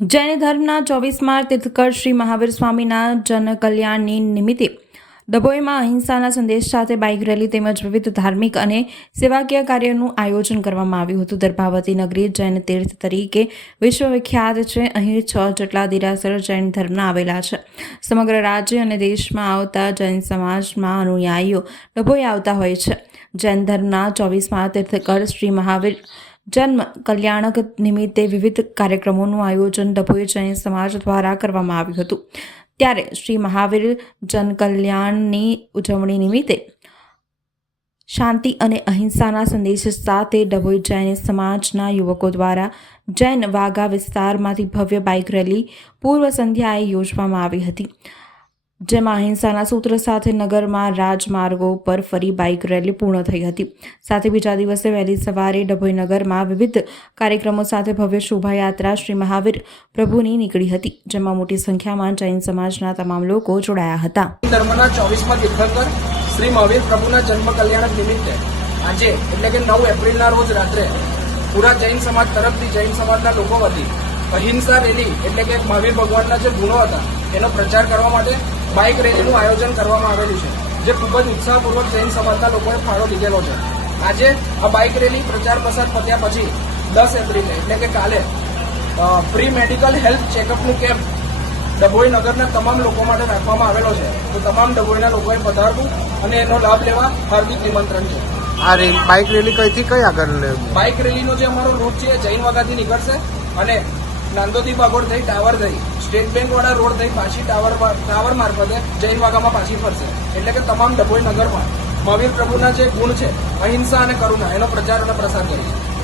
જૈન ધર્મના ચોવીસમાં તીર્થકર શ્રી મહાવીર સ્વામીના જનકલ્યાણની નિમિત્તે ડભોઈમાં અહિંસાના સંદેશ સાથે બાઇક રેલી તેમજ વિવિધ ધાર્મિક અને સેવાકીય કાર્યોનું આયોજન કરવામાં આવ્યું હતું. દર્ભાવતી નગરી જૈન તીર્થ તરીકે વિશ્વવિખ્યાત છે. અહીં છ જેટલા દિરાસર જૈન ધર્મના આવેલા છે. સમગ્ર રાજ્ય અને દેશમાં આવતા જૈન સમાજમાં અનુયાયીઓ ડભોઈ આવતા હોય છે. જૈન ધર્મના ચોવીસમાં તીર્થકર શ્રી મહાવીર જન્મ કલ્યાણક નિમિત્તે વિવિધ કાર્યક્રમોનું આયોજન ડભોઈ જૈન સમાજ દ્વારા કરવામાં આવ્યું હતું. ત્યારે શ્રી મહાવીર જન કલ્યાણની ઉજવણી નિમિત્તે શાંતિ અને અહિંસાના સંદેશ સાથે ડભોઈ જૈન સમાજના યુવકો દ્વારા જૈન વાઘા વિસ્તારમાંથી ભવ્ય બાઇક રેલી પૂર્વ સંધ્યાએ યોજવામાં આવી હતી. જેમાં અહિંસાના સૂત્ર સાથે નગરમાં રાજમાર્ગો પર ફરી બાઇક રેલી પૂર્ણ થઈ હતી. સાથે બીજા દિવસે વહેલી સવારે ડભોઈનગરમાં વિવિધ કાર્યક્રમો સાથે ભવ્ય શોભાયાત્રા શ્રી મહાવીર પ્રભુની નીકળી હતી, જેમાં મોટી સંખ્યામાં જૈન સમાજના તમામ લોકો જોડાયા હતા. ધર્મના ચોવીસમાં તીર્થંકર શ્રી મહાવીર પ્રભુના જન્મ કલ્યાણ નિમિત્તે આજે એટલે કે નવ એપ્રિલના રોજ રાત્રે પૂરા જૈન સમાજ તરફથી જૈન સમાજના લોકો વતી અહિંસા રેલી એટલે કે મહાવીર ભગવાનના જે ગુણો હતા, એનો પ્રચાર કરવા માટે બાઇક રેલીનું આયોજન કરવામાં આવેલું છે જે ખૂબ જ ઉત્સાહપૂર્વક જૈન સમાજના લોકોએ ફાળો લીધેલો છે. આજે આ બાઇક રેલી પ્રચાર પ્રસાર પત્યા પછી દસ એપ્રિલે એટલે કે કાલે ફ્રી મેડિકલ હેલ્થ ચેકઅપનું કેમ્પ ડભોઈ નગરના તમામ લોકો માટે રાખવામાં આવેલો છે. તો તમામ ડભોઈના લોકોએ પધારવું અને એનો લાભ લેવા હાર્દિક નિમંત્રણ છે. આ બાઇક રેલી કઈથી કઈ આગળ બાઇક રેલીનો જે અમારો રૂટ છે જૈન વાગાથી નીકળશે અને નાંદોદી બાગોડ થઈ ટાવર થઈ, સ્ટેટ બેન્ક વાળા રોડ થઈ, પાછી ટાવર ટાવર મારફતે જૈન વાગામાં પાછી ફરશે. એટલે કે તમામ ડભોઈ નગરમાં મહાવીર પ્રભુના જે ગુણ છે, અહિંસા અને કરુણા, એનો પ્રચાર અને પ્રસાર કરીશું.